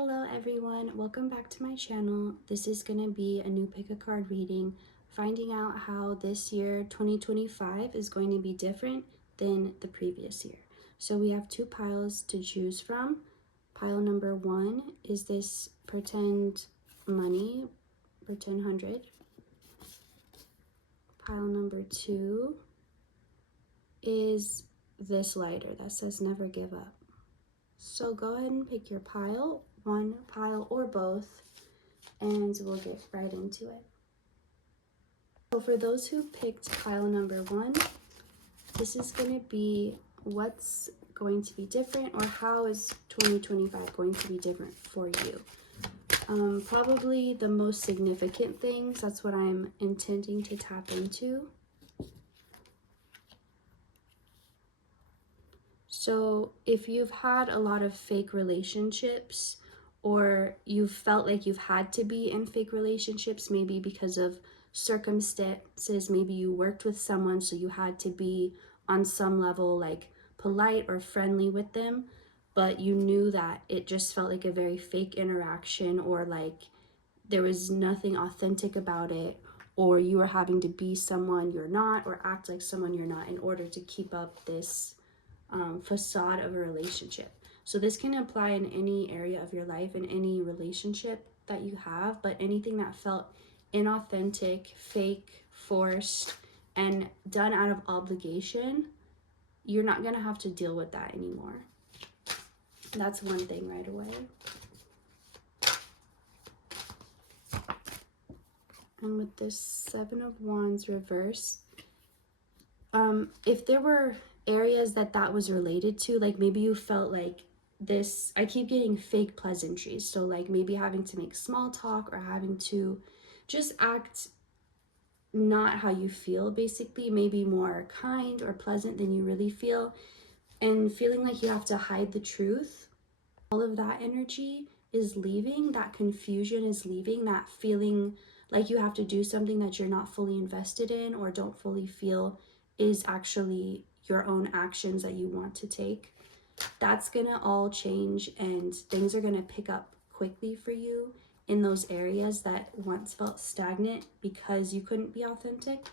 Hello everyone, welcome back to my channel. This is going to be a new pick a card reading, finding out how this year 2025 is going to be different than the previous year. So we have two piles to choose from. Pile number 1 is this pretend money, pretend 100. Pile number 2 is this lighter that says never give up. So go ahead and pick your pile, one pile or both, and we'll get right into it. So for those who picked pile number 1, this is going to be what's going to be different, or how is 2025 going to be different for you. Probably the most significant things, that's what I'm intending to tap into. So if you've had a lot of fake relationships, or you've felt like you've had to be in fake relationships, maybe because of circumstances, maybe you worked with someone so you had to be on some level like polite or friendly with them, but you knew that it just felt like a very fake interaction, or like there was nothing authentic about it, or you were having to be someone you're not or act like someone you're not in order to keep up this facade of a relationship. So this can apply in any area of your life, in any relationship that you have, but anything that felt inauthentic, fake, forced, and done out of obligation, you're not going to have to deal with that anymore. That's one thing right away. And with this 7 of Wands reversed, if there were areas that was related to, like maybe you felt like this, I keep getting fake pleasantries, so like maybe having to make small talk or having to just act not how you feel, basically maybe more kind or pleasant than you really feel, and feeling like you have to hide the truth. All of that energy is leaving, that confusion is leaving, that feeling like you have to do something that you're not fully invested in or don't fully feel is actually your own actions that you want to take. That's gonna all change, and things are gonna pick up quickly for you in those areas that once felt stagnant because you couldn't be authentic.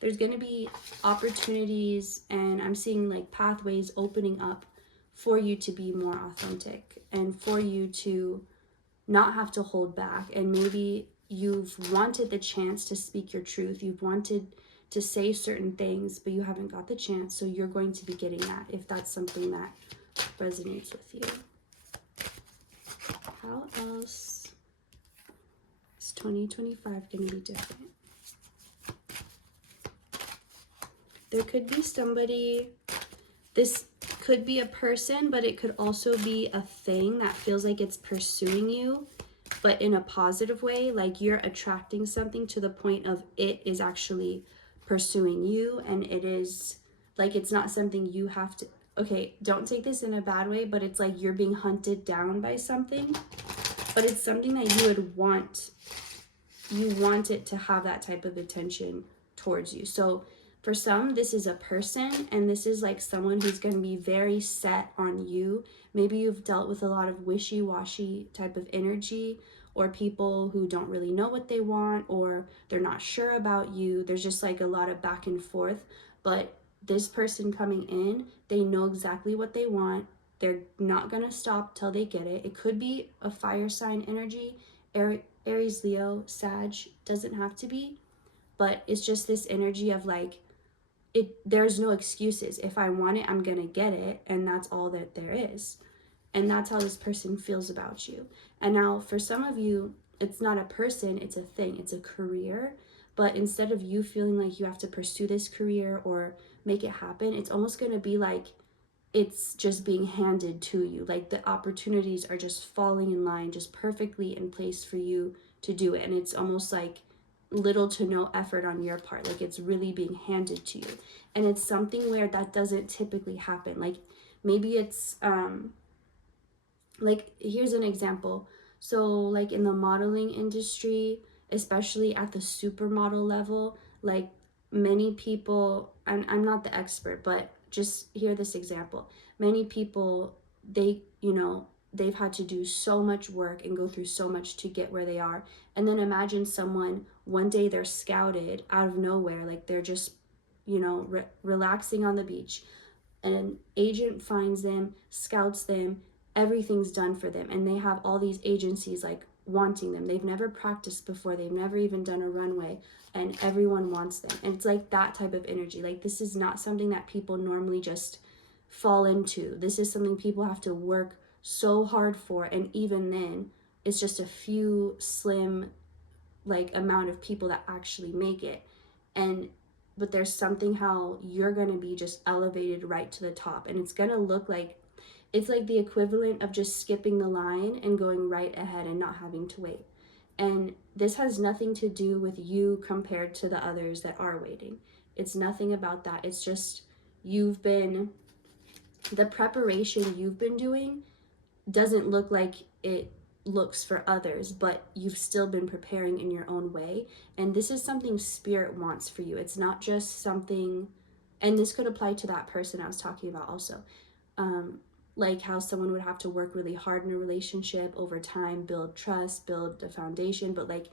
There's gonna be opportunities, and I'm seeing like pathways opening up for you to be more authentic and for you to not have to hold back. And maybe you've wanted the chance to speak your truth, you've wanted to say certain things, but you haven't got the chance, so you're going to be getting that if that's something that resonates with you. How else is 2025 going to be different? There could be somebody, this could be a person, but it could also be a thing that feels like it's pursuing you, but in a positive way, like you're attracting something to the point of it is actually pursuing you, and it is like, it's not something you have to, okay, don't take this in a bad way, but it's like you're being hunted down by something, but it's something that you would want, you want it to have that type of attention towards you. So for some, this is a person, and this is like someone who's going to be very set on you. Maybe you've dealt with a lot of wishy-washy type of energy, or people who don't really know what they want, or they're not sure about you. There's just like a lot of back and forth. But this person coming in, they know exactly what they want. They're not going to stop till they get it. It could be a fire sign energy, Aries, Leo, Sag, doesn't have to be. But it's just this energy of like, there's no excuses. If I want it, I'm gonna get it, and that's all that there is. And that's how this person feels about you. And now for some of you, it's not a person, it's a thing, it's a career. But instead of you feeling like you have to pursue this career or make it happen, it's almost gonna be like it's just being handed to you. Like the opportunities are just falling in line, just perfectly in place for you to do it. And it's almost like little to no effort on your part, like it's really being handed to you. And it's something where that doesn't typically happen. Like maybe it's like, here's an example. So like in the modeling industry, especially at the supermodel level, like many people, I'm not the expert, but just hear this example. Many people, they, you know, they've had to do so much work and go through so much to get where they are. And then imagine someone, one day they're scouted out of nowhere, like they're just, relaxing on the beach. An agent finds them, scouts them, everything's done for them, and they have all these agencies like wanting them. They've never practiced before, they've never even done a runway, and everyone wants them. And it's like that type of energy. Like, this is not something that people normally just fall into. This is something people have to work so hard for, and even then it's just a few slim like amount of people that actually make it. But there's something how you're going to be just elevated right to the top, and it's going to look like it's like the equivalent of just skipping the line and going right ahead and not having to wait. And this has nothing to do with you compared to the others that are waiting. It's nothing about that. It's just the preparation you've been doing doesn't look like it looks for others, but you've still been preparing in your own way. And this is something Spirit wants for you. It's not just something, and this could apply to that person I was talking about also. Like how someone would have to work really hard in a relationship over time, build trust, build a foundation, but like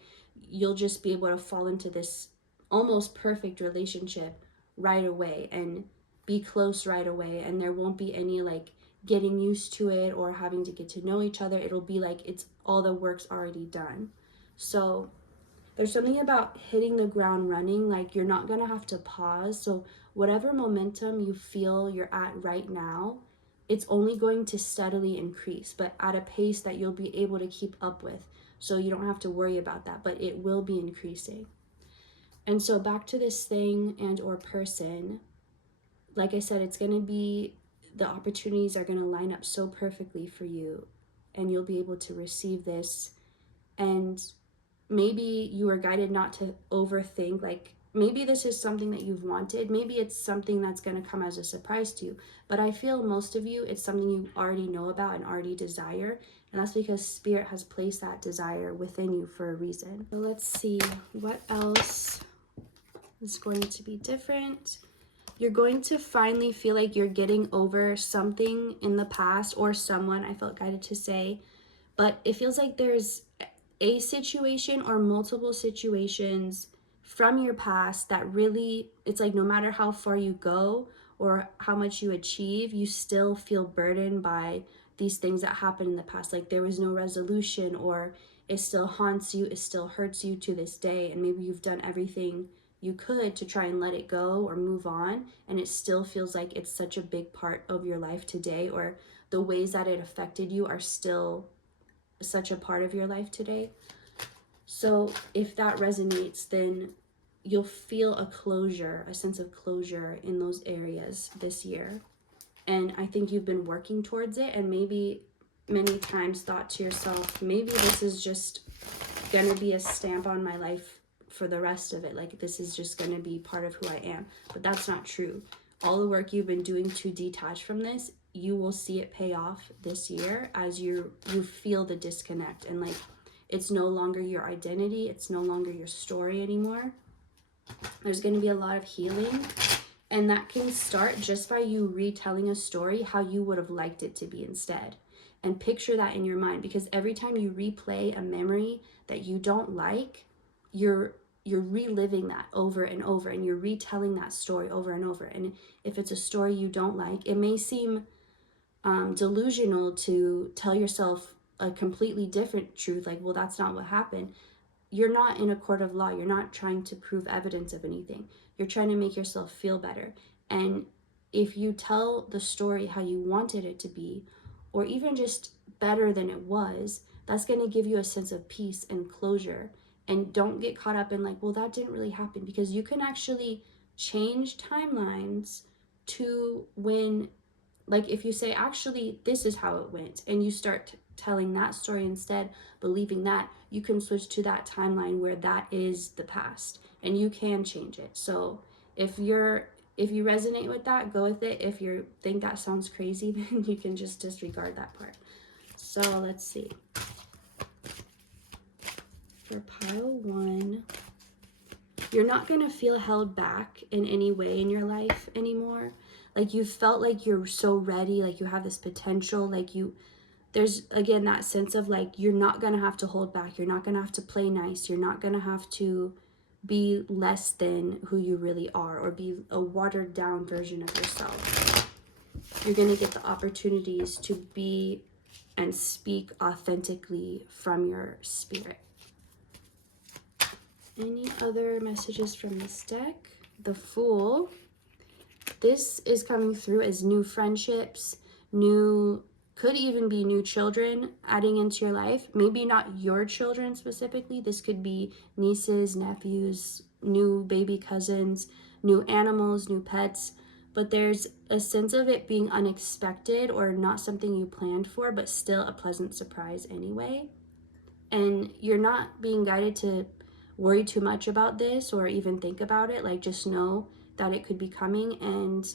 you'll just be able to fall into this almost perfect relationship right away and be close right away, and there won't be any like getting used to it or having to get to know each other. It'll be like it's all the work's already done. So there's something about hitting the ground running, like you're not gonna have to pause. So whatever momentum you feel you're at right now, it's only going to steadily increase, but at a pace that you'll be able to keep up with. So you don't have to worry about that, but it will be increasing. And so back to this thing and or person, like I said, it's gonna be, the opportunities are going to line up so perfectly for you, and you'll be able to receive this. And maybe you are guided not to overthink, like maybe this is something that you've wanted, maybe it's something that's going to come as a surprise to you, but I feel most of you, it's something you already know about and already desire, and that's because Spirit has placed that desire within you for a reason. So let's see what else is going to be different. You're going to finally feel like you're getting over something in the past or someone, I felt guided to say, but it feels like there's a situation or multiple situations from your past that really, it's like no matter how far you go or how much you achieve, you still feel burdened by these things that happened in the past. Like there was no resolution, or it still haunts you, it still hurts you to this day, and maybe you've done everything you could to try and let it go or move on, and it still feels like it's such a big part of your life today, or the ways that it affected you are still such a part of your life today. So if that resonates, then you'll feel a sense of closure in those areas this year. And I think you've been working towards it, and maybe many times thought to yourself, maybe this is just gonna be a stamp on my life for the rest of it, like this is just going to be part of who I am. But that's not true. All the work you've been doing to detach from this, you will see it pay off this year as you feel the disconnect, and like it's no longer your identity, it's no longer your story anymore. There's going to be a lot of healing, and that can start just by you retelling a story how you would have liked it to be instead. And picture that in your mind, because every time you replay a memory that you don't like, you're reliving that over and over, and you're retelling that story over and over. And if it's a story you don't like, it may seem delusional to tell yourself a completely different truth, like, well, that's not what happened. You're not in a court of law. You're not trying to prove evidence of anything. You're trying to make yourself feel better. And if you tell the story how you wanted it to be, or even just better than it was, that's going to give you a sense of peace and closure. And don't get caught up in like, well, that didn't really happen, because you can actually change timelines to when, like if you say, actually, this is how it went, and you start telling that story instead, believing that, you can switch to that timeline where that is the past, and you can change it. So if you resonate with that, go with it. If you think that sounds crazy, then you can just disregard that part. So let's see. For pile 1, you're not going to feel held back in any way in your life anymore. Like you felt like you're so ready, like you have this potential, like there's, again, that sense of like, you're not going to have to hold back. You're not going to have to play nice. You're not going to have to be less than who you really are or be a watered down version of yourself. You're going to get the opportunities to be and speak authentically from your spirit. Any other messages from this deck? The Fool. This is coming through as new friendships, could even be new children adding into your life. Maybe not your children specifically. This could be nieces, nephews, new baby cousins, new animals, new pets. But there's a sense of it being unexpected or not something you planned for, but still a pleasant surprise anyway. And you're not being guided to worry too much about this or even think about it. Like, just know that it could be coming, and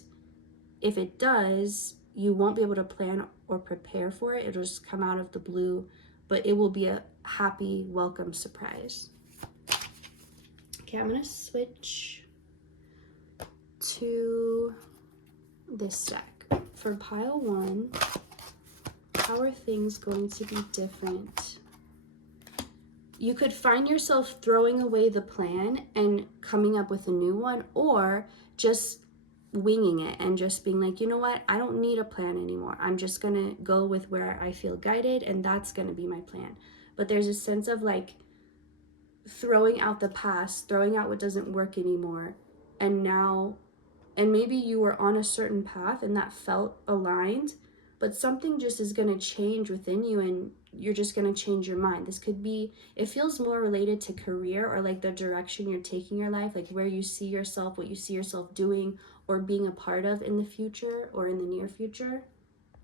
if it does, you won't be able to plan or prepare for it. It'll just come out of the blue, but it will be a happy, welcome surprise. Okay, I'm gonna switch to this deck. For pile 1, how are things going to be different? You could find yourself throwing away the plan and coming up with a new one, or just winging it and just being like, you know what, I don't need a plan anymore. I'm just gonna go with where I feel guided, and that's gonna be my plan. But there's a sense of like throwing out the past, throwing out what doesn't work anymore, and maybe you were on a certain path and that felt aligned, but something just is going to change within you, and you're just going to change your mind. This could be, it feels more related to career, or like the direction you're taking your life, like where you see yourself, what you see yourself doing or being a part of in the future or in the near future.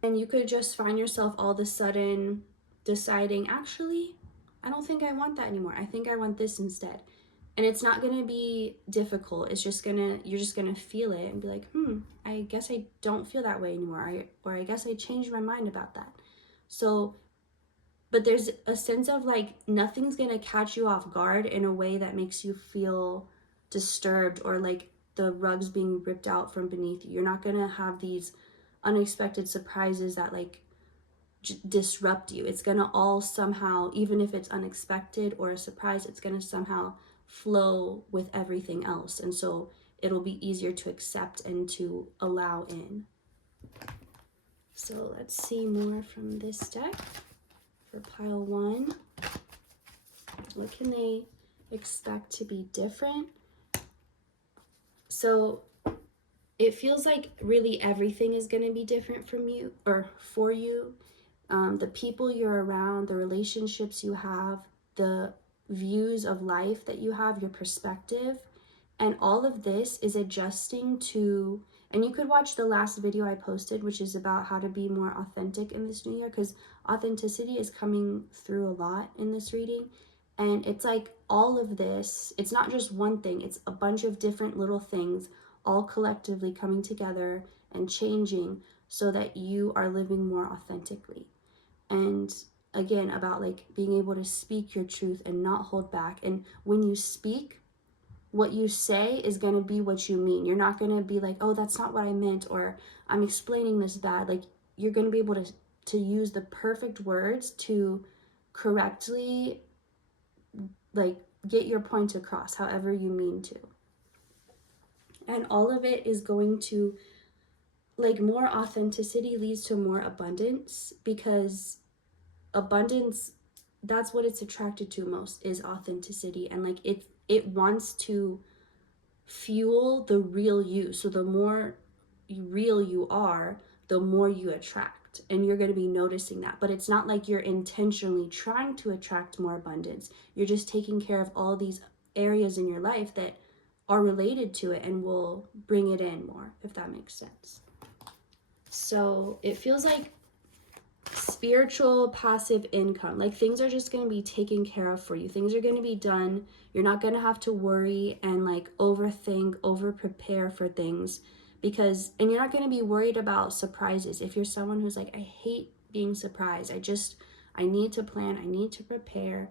And you could just find yourself all of a sudden deciding, actually, I don't think I want that anymore. I think I want this instead. And it's not going to be difficult. You're just going to feel it and be like, I guess I don't feel that way anymore. Or I guess I changed my mind about that. So, but there's a sense of like, nothing's going to catch you off guard in a way that makes you feel disturbed or like the rug's being ripped out from beneath you. You're not going to have these unexpected surprises that like disrupt you. It's going to all somehow, even if it's unexpected or a surprise, it's going to somehow flow with everything else, and so it'll be easier to accept and to allow in. So let's see more from this deck for pile 1. What can they expect to be different? So it feels like really everything is going to be different from you or for you. The people you're around, the relationships you have, the views of life that you have, your perspective, and all of this is adjusting to, and you could watch the last video I posted, which is about how to be more authentic in this new year, because authenticity is coming through a lot in this reading. And it's like all of this, it's not just one thing, it's a bunch of different little things all collectively coming together and changing so that you are living more authentically. And again, about like being able to speak your truth and not hold back. And when you speak, what you say is going to be what you mean. You're not going to be like, oh, that's not what I meant, or I'm explaining this bad. Like, you're going to be able to use the perfect words to correctly like get your point across however you mean to. And all of it is going to, like, more authenticity leads to more abundance, because abundance, that's what it's attracted to most, is authenticity. And like it wants to fuel the real you. So the more real you are, the more you attract, and you're going to be noticing that. But it's not like you're intentionally trying to attract more abundance. You're just taking care of all these areas in your life that are related to it and will bring it in more, if that makes sense. So it feels like spiritual passive income, like things are just going to be taken care of for you. Things are going to be done. You're not going to have to worry and like overthink, over prepare for things, because, and you're not going to be worried about surprises. If you're someone who's like, I hate being surprised, I need to plan, I need to prepare,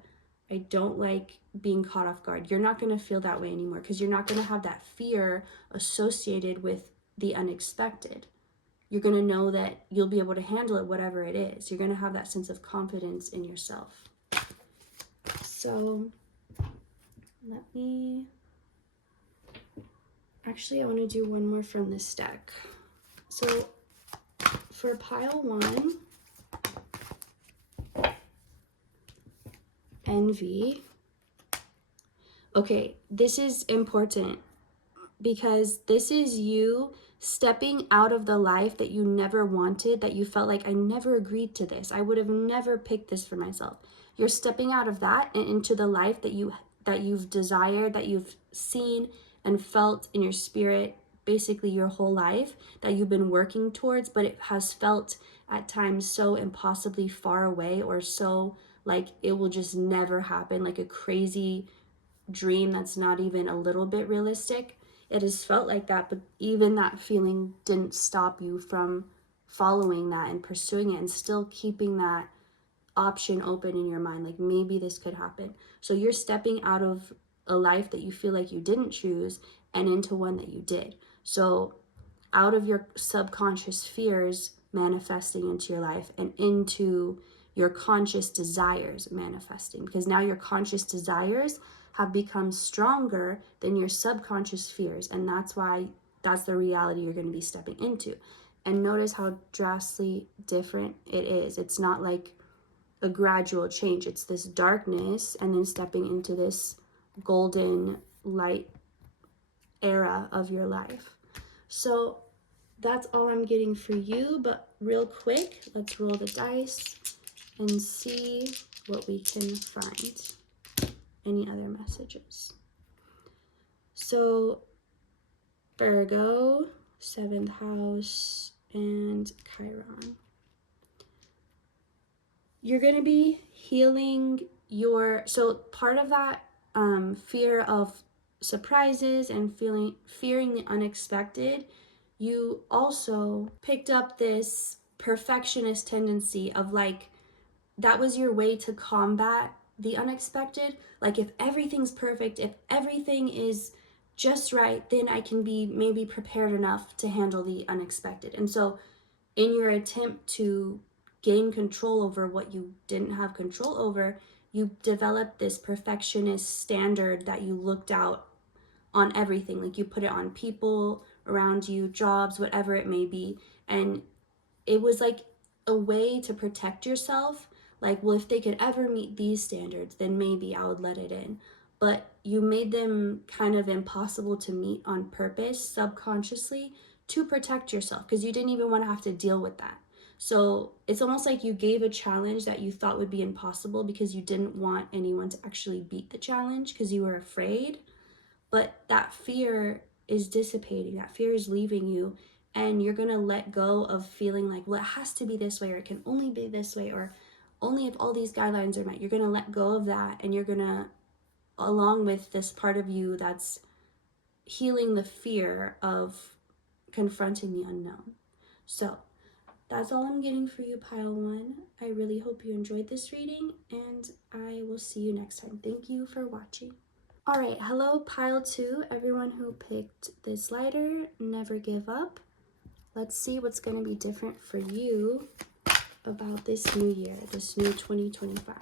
I don't like being caught off guard, you're not going to feel that way anymore, because you're not going to have that fear associated with the unexpected. you're going to know that you'll be able to handle it, whatever it is. You're going to have that sense of confidence in yourself. So let me, actually I want to do one more from this deck. So for pile 1, envy. Okay, this is important because this is you stepping out of the life that you never wanted, that you felt like, I never agreed to this. I would have never picked this for myself. You're stepping out of that and into the life that you've desired, that you've seen and felt in your spirit basically your whole life, that you've been working towards, but it has felt at times so impossibly far away, or so like it will just never happen, like a crazy dream that's not even a little bit realistic. It has felt like that, but even that feeling didn't stop you from following that and pursuing it and still keeping that option open in your mind, like maybe this could happen. So you're stepping out of a life that you feel like you didn't choose and into one that you did. So out of your subconscious fears manifesting into your life and into your conscious desires manifesting, because now your conscious desires have become stronger than your subconscious fears, and that's the reality you're going to be stepping into. And notice how drastically different it is. It's not like a gradual change. It's this darkness and then stepping into this golden light era of your life. So that's all I'm getting for you, but real quick, let's roll the dice and see what we can find. Any other messages? So Virgo, 7th house, and Chiron. You're going to be healing so part of that fear of surprises and fearing the unexpected, you also picked up this perfectionist tendency of like, that was your way to combat the unexpected. Like, if everything's perfect, if everything is just right, then I can be maybe prepared enough to handle the unexpected. And so in your attempt to gain control over what you didn't have control over, you developed this perfectionist standard that you looked out on everything. Like, you put it on people around you, jobs, whatever it may be. And it was like a way to protect yourself. Like, well, if they could ever meet these standards, then maybe I would let it in. But you made them kind of impossible to meet on purpose, subconsciously, to protect yourself, because you didn't even want to have to deal with that. So it's almost like you gave a challenge that you thought would be impossible because you didn't want anyone to actually beat the challenge because you were afraid. But that fear is dissipating, that fear is leaving you, and you're going to let go of feeling like, well, it has to be this way, or it can only be this way, or only if all these guidelines are met. You're going to let go of that, and you're going to, along with this part of you that's healing the fear of confronting the unknown. So that's all I'm getting for you, pile 1. I really hope you enjoyed this reading, and I will see you next time. Thank you for watching. All right, hello, pile 2, everyone who picked this lighter, never give up. Let's see what's going to be different for you about this new year, this new 2025.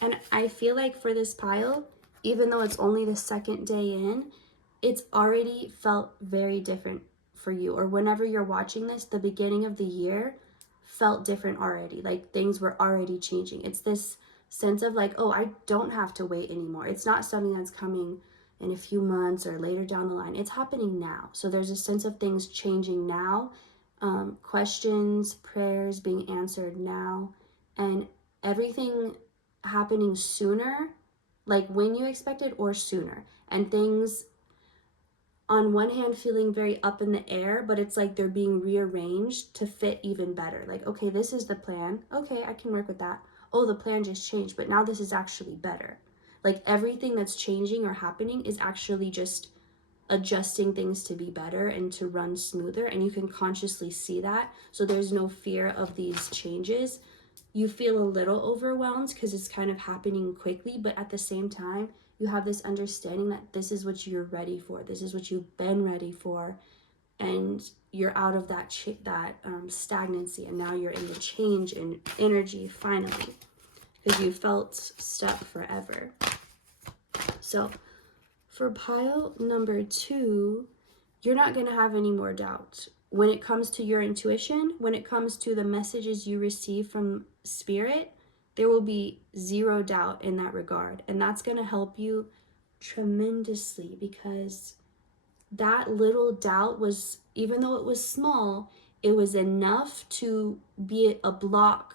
And I feel like for this pile, even though it's only the second day in, it's already felt very different for you. Or whenever you're watching this, the beginning of the year felt different already. Like, things were already changing. It's this sense of like, oh, I don't have to wait anymore. It's not something that's coming in a few months or later down the line. It's happening now. So there's a sense of things changing now, questions, prayers being answered now, and everything happening sooner, like when you expected or sooner. And things on one hand feeling very up in the air, but it's like they're being rearranged to fit even better. Like, okay, this is the plan. Okay, I can work with that. Oh, the plan just changed, but now this is actually better. Like, everything that's changing or happening is actually just adjusting things to be better and to run smoother, and you can consciously see that. So there's no fear of these changes. You feel a little overwhelmed because it's kind of happening quickly, but at the same time, you have this understanding that this is what you're ready for. This is what you've been ready for. and you're out of that stagnancy, and now you're in the change in energy finally, because you felt stuck forever. So for pile number 2, you're not going to have any more doubt. When it comes to your intuition, when it comes to the messages you receive from spirit, there will be zero doubt in that regard. And that's going to help you tremendously, because that little doubt was, even though it was small, it was enough to be a block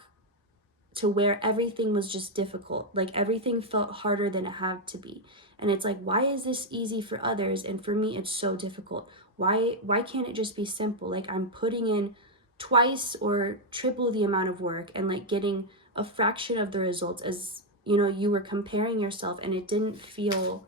to where everything was just difficult. Like everything felt harder than it had to be. And it's like, why is this easy for others and for me it's so difficult? Why can't it just be simple? Like I'm putting in twice or triple the amount of work and like getting a fraction of the results, as you know, you were comparing yourself and it didn't feel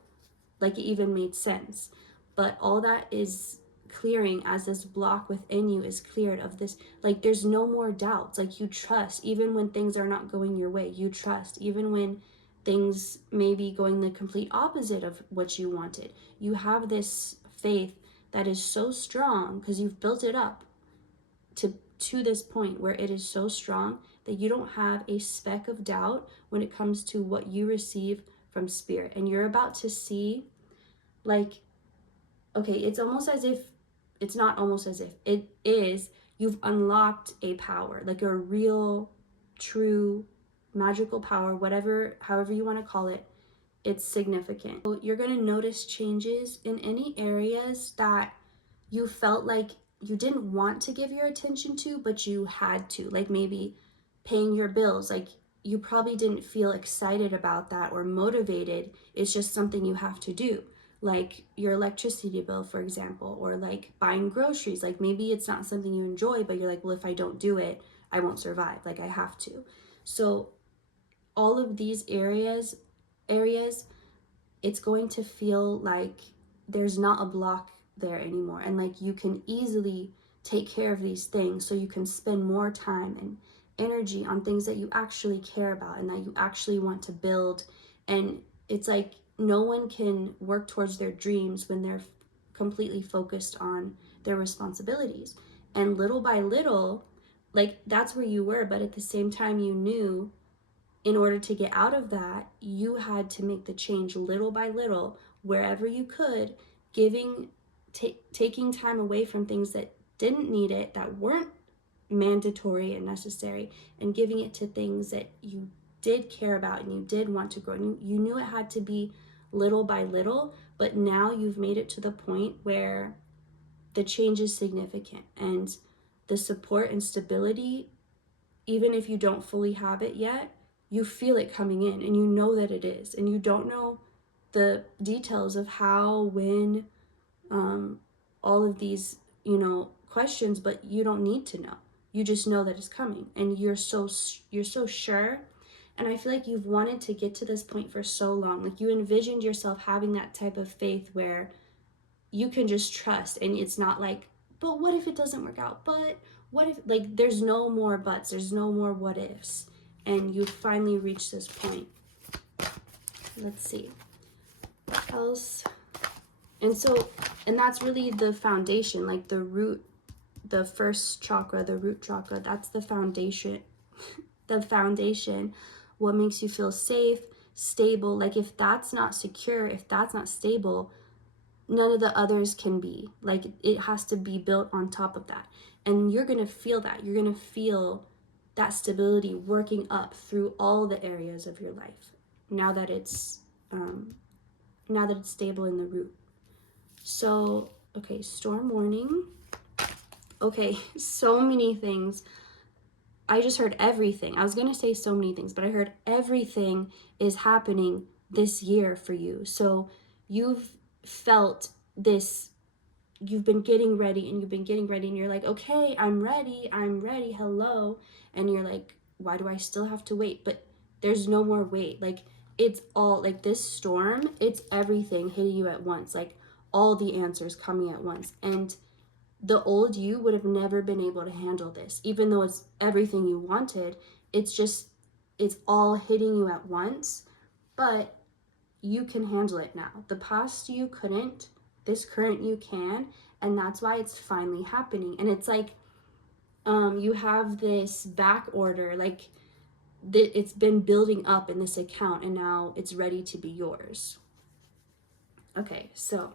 like it even made sense. But all that is clearing as this block within you is cleared of this, like there's no more doubts. Like you trust even when things are not going your way. You trust even when things may be going the complete opposite of what you wanted. You have this faith that is so strong because you've built it up to this point where it is so strong that you don't have a speck of doubt when it comes to what you receive from spirit. And you're about to see, like, okay, it's almost as if, it's not almost as if, it is, you've unlocked a power, like a real, true, magical power, whatever, however you want to call it. It's significant. So you're going to notice changes in any areas that you felt like you didn't want to give your attention to, but you had to, like maybe paying your bills. Like you probably didn't feel excited about that or motivated. It's just something you have to do. Like your electricity bill, for example, or like buying groceries. Like maybe it's not something you enjoy, but you're like, well, if I don't do it, I won't survive. Like I have to. So all of these areas, it's going to feel like there's not a block there anymore. And like you can easily take care of these things, so you can spend more time and energy on things that you actually care about and that you actually want to build. And it's like no one can work towards their dreams when they're completely focused on their responsibilities. And little by little, like that's where you were, but at the same time you knew in order to get out of that, you had to make the change little by little, wherever you could, taking time away from things that didn't need it, that weren't mandatory and necessary, and giving it to things that you did care about and you did want to grow. And you knew it had to be little by little, but now you've made it to the point where the change is significant, and the support and stability, even if you don't fully have it yet, you feel it coming in and you know that it is. And you don't know the details of how, when, all of these, questions, but you don't need to know. You just know that it's coming, and you're so sure. And I feel like you've wanted to get to this point for so long. Like you envisioned yourself having that type of faith where you can just trust, and it's not like, but what if it doesn't work out? But what if, like, there's no more buts, there's no more what ifs, and you finally reach this point. Let's see what else. And that's really the foundation, like the root, the first chakra, the root chakra. That's the foundation. The foundation, what makes you feel safe, stable. Like if that's not secure, if that's not stable, none of the others can be. Like it has to be built on top of that. And you're going to feel that. You're going to feel that stability working up through all the areas of your life now that it's stable in the root. So, okay, storm warning. Okay, so many things. I just heard everything. I was going to say so many things, but I heard everything is happening this year for you. So you've felt this, you've been getting ready and you're like, okay, I'm ready, hello. And you're like, why do I still have to wait? But there's no more wait. Like it's all, like this storm, it's everything hitting you at once, like all the answers coming at once. And the old you would have never been able to handle this, even though it's everything you wanted. It's all hitting you at once, but you can handle it now. The past you couldn't, this current you can, And that's why it's finally happening. And it's like you have this back order, like it's been building up in this account, and now it's ready to be yours. Okay, so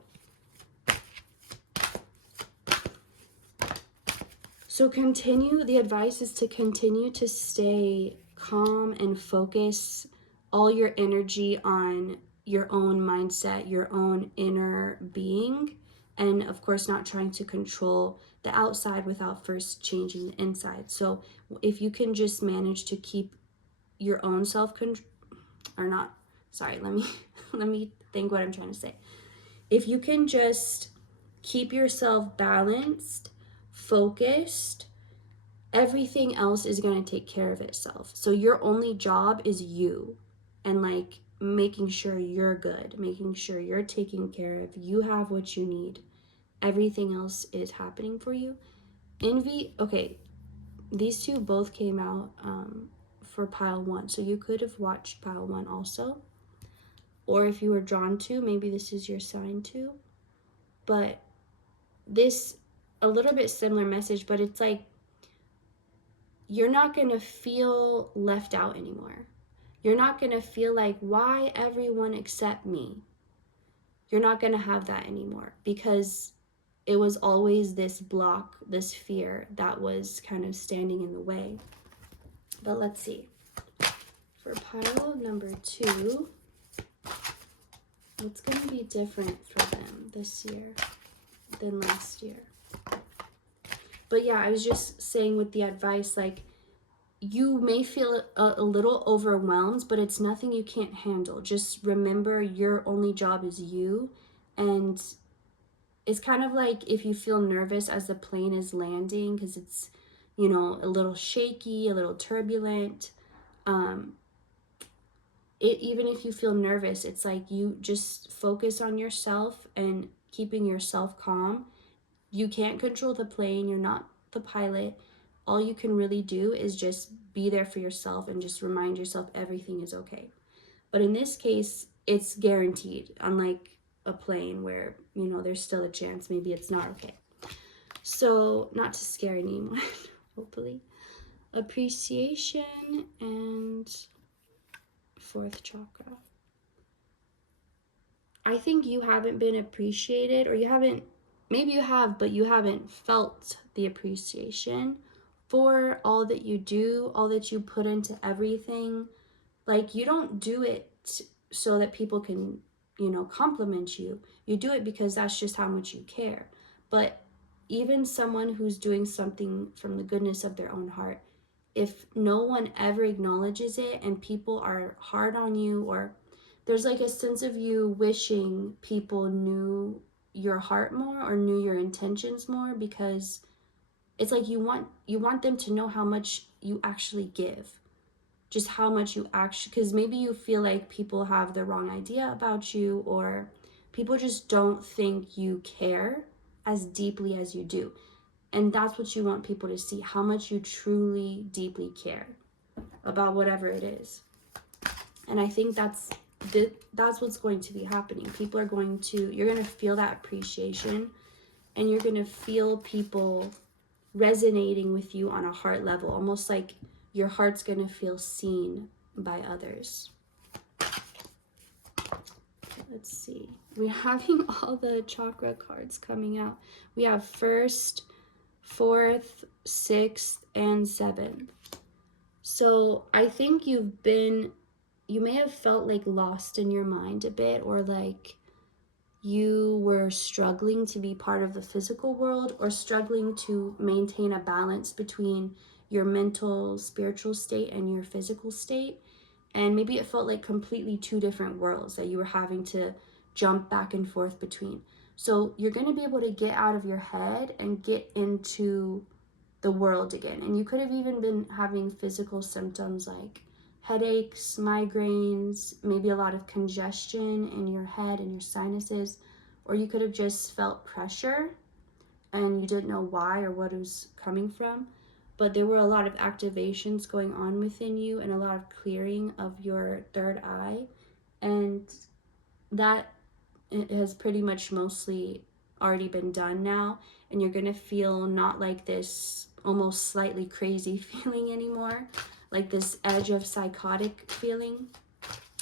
continue, the advice is to continue to stay calm and focus all your energy on your own mindset, your own inner being, and of course not trying to control the outside without first changing the inside. So if you can just manage to keep your own self-control, or not, sorry, let me think what I'm trying to say. If you can just keep yourself balanced, focused, everything else is going to take care of itself. So your only job is you, and like making sure you're good, making sure you're taken care of, you have what you need. Everything else is happening for you. Envy, okay, these two both came out for pile 1. So you could have watched pile 1 also. Or if you were drawn to, maybe this is your sign too. But this, a little bit similar message, but it's like, you're not going to feel left out anymore. You're not going to feel like, why everyone except me? You're not going to have that anymore, because it was always this block, this fear that was kind of standing in the way. But let's see. For pile number 2, what's going to be different for them this year than last year? But yeah, I was just saying with the advice, like, you may feel a little overwhelmed, but it's nothing you can't handle. Just remember, your only job is you. And it's kind of like if you feel nervous as the plane is landing, because it's, you know, a little shaky, a little turbulent. Even if you feel nervous, it's like you just focus on yourself and keeping yourself calm. You can't control the plane. You're not the pilot. All you can really do is just be there for yourself and just remind yourself everything is okay. But in this case, it's guaranteed, unlike a plane where, you know, there's still a chance maybe it's not okay. So, not to scare anyone, hopefully. Appreciation and 4th chakra. I think you haven't been appreciated, or you haven't, maybe you have, but you haven't felt the appreciation for all that you do, all that you put into everything. Like, you don't do it so that people can, you know, compliment you. You do it because that's just how much you care. But even someone who's doing something from the goodness of their own heart, if no one ever acknowledges it and people are hard on you, or there's like a sense of you wishing people knew your heart more or knew your intentions more, because it's like you want them to know how much you actually give, just how much you actually, because maybe you feel like people have the wrong idea about you, or people just don't think you care as deeply as you do. And that's what you want people to see, how much you truly deeply care about whatever it is. And I think that's what's going to be happening. You're going to feel that appreciation, and you're going to feel people resonating with you on a heart level, almost like your heart's going to feel seen by others. Let's see. We're having all the chakra cards coming out. We have 1st, 4th, 6th, and 7th. So I think you may have felt like lost in your mind a bit, or like you were struggling to be part of the physical world, or struggling to maintain a balance between your mental, spiritual state and your physical state. And maybe it felt like completely 2 different worlds that you were having to jump back and forth between. So you're going to be able to get out of your head and get into the world again. And you could have even been having physical symptoms like headaches, migraines, maybe a lot of congestion in your head and your sinuses, or you could have just felt pressure and you didn't know why or what it was coming from. But there were a lot of activations going on within you and a lot of clearing of your 3rd eye. And that has pretty much mostly already been done now, and you're gonna feel not like this almost slightly crazy feeling anymore, like this edge of psychotic feeling.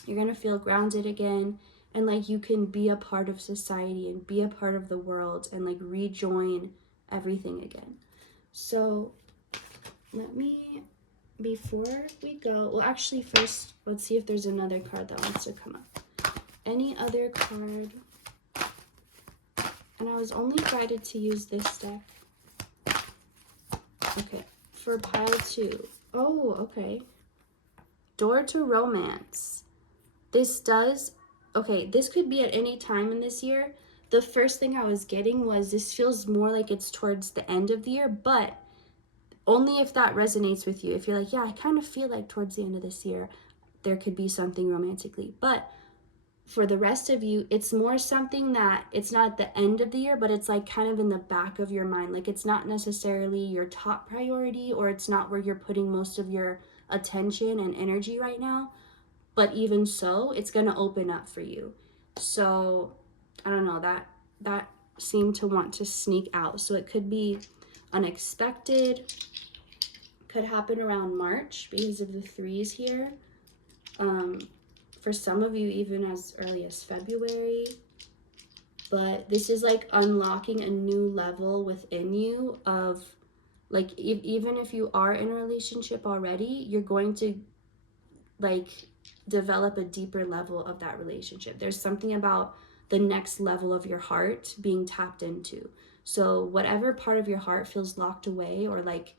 You're gonna feel grounded again, and like you can be a part of society and be a part of the world and like rejoin everything again. So let me, before we go, well actually first let's see if there's another card that wants to come up. Any other card? And I was only guided to use this deck. Okay, for pile 2. Oh, okay. Door to romance. This does, okay, this could be at any time in this year. The first thing I was getting was this feels more like it's towards the end of the year, but only if that resonates with you. If you're like, yeah, I kind of feel like towards the end of this year, there could be something romantically. But for the rest of you, it's more something that it's not at the end of the year, but it's like kind of in the back of your mind. Like it's not necessarily your top priority, or it's not where you're putting most of your attention and energy right now. But even so, it's going to open up for you. So I don't know, that seemed to want to sneak out. So it could be unexpected, could happen around March because of the 3s here. For some of you, even as early as February. But this is like unlocking a new level within you of like, even if you are in a relationship already, you're going to like develop a deeper level of that relationship. There's something about the next level of your heart being tapped into. So whatever part of your heart feels locked away, or like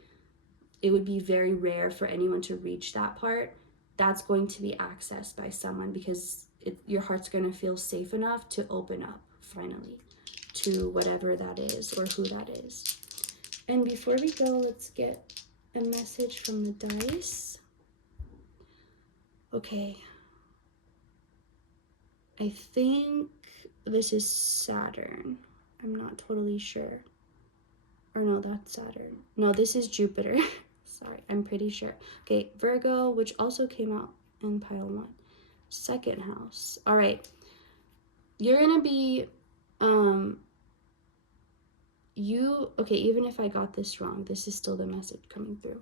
it would be very rare for anyone to reach that part, that's going to be accessed by someone, because your heart's going to feel safe enough to open up finally to whatever that is or who that is. And before we go, let's get a message from the dice. Okay. I think this is Saturn. I'm not totally sure. Or no, that's Saturn. No, this is Jupiter. Sorry, I'm pretty sure. Okay, Virgo, which also came out in pile 1. Second house. All right. You're going to be, okay, even if I got this wrong, this is still the message coming through.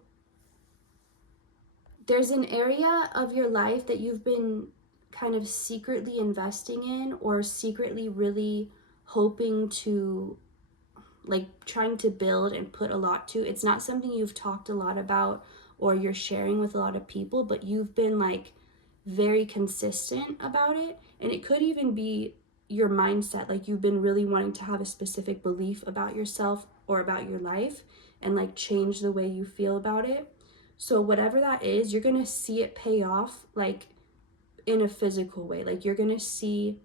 There's an area of your life that you've been kind of secretly investing in, or secretly really hoping to, like trying to build and put a lot to. It's not something you've talked a lot about or you're sharing with a lot of people, but you've been like very consistent about it. And it could even be your mindset, like you've been really wanting to have a specific belief about yourself or about your life and like change the way you feel about it. So whatever that is, you're going to see it pay off like in a physical way. Like you're going to see,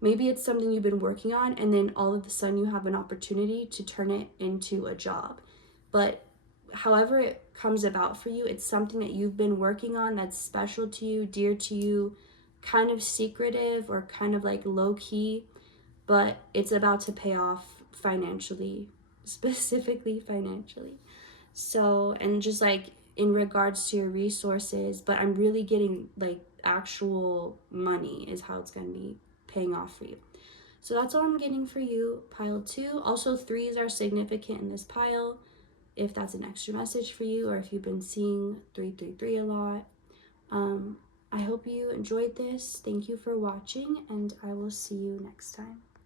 maybe it's something you've been working on, and then all of a sudden you have an opportunity to turn it into a job. But however it comes about for you, it's something that you've been working on that's special to you, dear to you, kind of secretive or kind of like low key, but it's about to pay off financially, specifically financially. So, and just like in regards to your resources, but I'm really getting like actual money is how it's going to be paying off for you. So that's all I'm getting for you, pile 2. Also, 3s are significant in this pile, if that's an extra message for you, or if you've been seeing 333 a lot. I hope you enjoyed this. Thank you for watching, and I will see you next time.